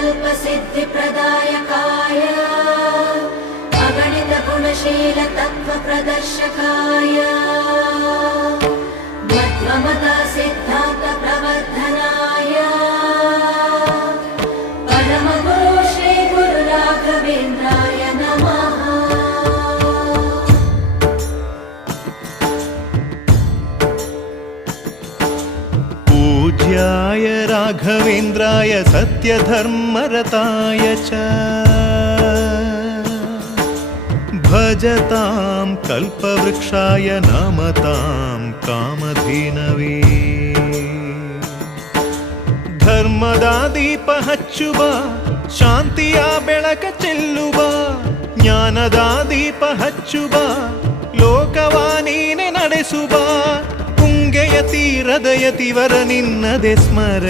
कल्पसिद्धिप्रदायकाय अगणितगुणशीलतत्त्वप्रदर्शकाय मध्वमता सिद्धान्तप्रवर्धनाय परमगुरु श्रीगुरुराघवेन्द्राय नमः। पूज्याय राघवेन्द्राय सत्यधर्मरताय च भजतां कल्पवृक्षाय नमतां कामधेनवे। ಧರ್ಮದ ದೀಪ ಹಚ್ಚುವ ಶಾಂತಿಯ ಬೆಳಕ ಚೆಲ್ಲುವ ಜ್ಞಾನದ ದೀಪ ಹಚ್ಚುವ ಲೋಕವ ನೀನೆ ನಡೆಸುವ ಪುಂಗೆಯ ತೀರದ ಯತಿವರ ನಿನ್ನದೆ ಸ್ಮರ